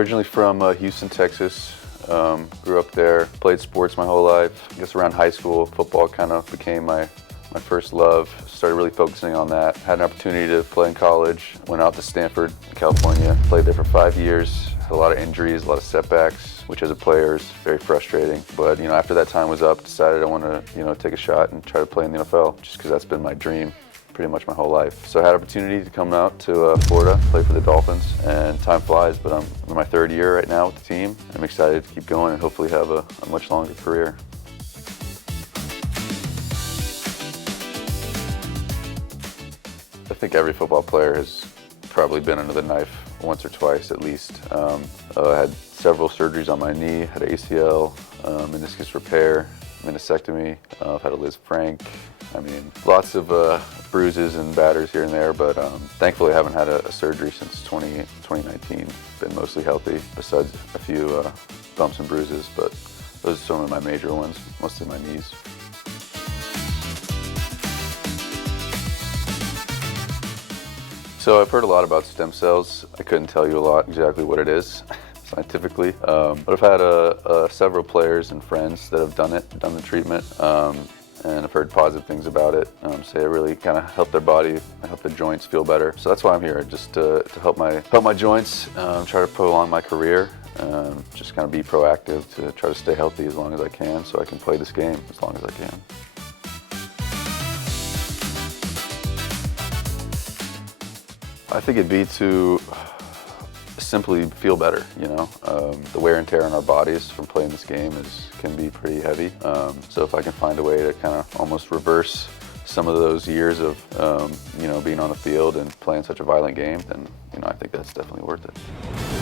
Originally from Houston, Texas. Grew up there, played sports my whole life. I guess around high school, football kind of became my first love. Started really focusing on that. Had an opportunity to play in college. Went out to Stanford, California. Played there for 5 years. Had a lot of injuries, a lot of setbacks, which as a player is very frustrating. But after that time was up, decided I want to take a shot and try to play in the NFL, just because that's been my dream pretty much my whole life. So I had an opportunity to come out to Florida, play for the Dolphins, and time flies, but I'm in my 3rd year right now with the team. I'm excited to keep going and hopefully have a much longer career. I think every football player has probably been under the knife once or twice at least. I had several surgeries on my knee, had ACL, meniscus repair, meniscectomy. I've had a Liz Frank. Lots of bruises and batters here and there, but thankfully I haven't had a surgery since 2019. Been mostly healthy, besides a few bumps and bruises, but those are some of my major ones, mostly my knees. So I've heard a lot about stem cells. I couldn't tell you a lot exactly what it is scientifically, but I've had several players and friends that have done the treatment. And I've heard positive things about it. Say it really kind of helped their body, help their joints feel better. So that's why I'm here, just to help my joints, try to prolong my career, just kind of be proactive to try to stay healthy as long as I can, so I can play this game as long as I can. I think it'd be to simply feel better, The wear and tear on our bodies from playing this game can be pretty heavy. So if I can find a way to kind of almost reverse some of those years of, being on the field and playing such a violent game, then, I think that's definitely worth it.